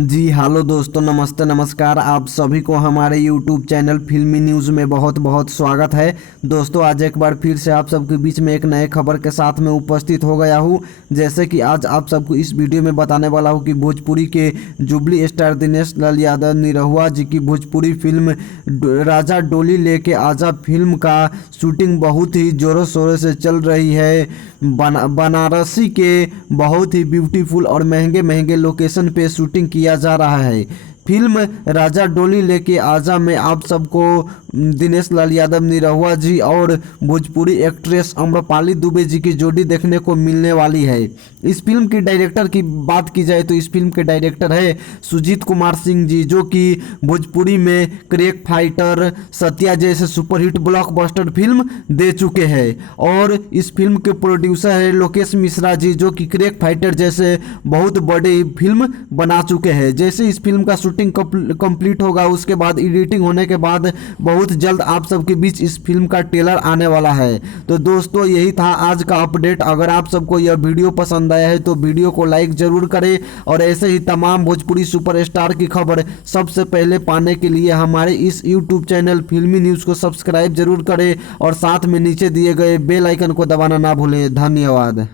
जी hello दोस्तों, नमस्ते नमस्कार। आप सभी को हमारे यूट्यूब चैनल फिल्मी न्यूज़ में बहुत बहुत स्वागत है। दोस्तों, आज एक बार फिर से आप सबके बीच में एक नए खबर के साथ में उपस्थित हो गया हूँ। जैसे कि आज आप सबको इस वीडियो में बताने वाला हूँ कि भोजपुरी के जुबली स्टार दिनेश लाल यादव निरहुआ जी की भोजपुरी फिल्म राजा डोली लेके आजा फिल्म का शूटिंग बहुत ही ज़ोरों शोरों से चल रही है। बनारसी के बहुत ही ब्यूटीफुल और महंगे महंगे लोकेशन पे शूटिंग किया जा रहा है। फिल्म राजा डोली लेके आजा में आप सबको दिनेश लाल यादव निरहुआ जी और भोजपुरी एक्ट्रेस आम्रपाली दुबे जी की जोड़ी देखने को मिलने वाली है। इस फिल्म की डायरेक्टर की बात की जाए तो इस फिल्म के डायरेक्टर है सुजीत कुमार सिंह जी, जो कि भोजपुरी में क्रेक फाइटर, सत्या जैसे सुपरहिट ब्लॉकबस्टर फिल्म दे चुके हैं। और इस फिल्म के प्रोड्यूसर है लोकेश मिश्रा जी, जो कि क्रेक फाइटर जैसे बहुत बड़ी फिल्म बना चुके हैं। जैसे इस फिल्म का शूटिंग कंप्लीट होगा, उसके बाद एडिटिंग होने के बाद बहुत जल्द आप सबके बीच इस फिल्म का ट्रेलर आने वाला है। तो दोस्तों, यही था आज का अपडेट। अगर आप सबको यह वीडियो पसंद आया है तो वीडियो को लाइक जरूर करें और ऐसे ही तमाम भोजपुरी सुपरस्टार की खबर सबसे पहले पाने के लिए हमारे इस यूट्यूब चैनल फिल्मी न्यूज़ को सब्सक्राइब जरूर करें और साथ में नीचे दिए गए बेल आइकन को दबाना ना भूलें। धन्यवाद।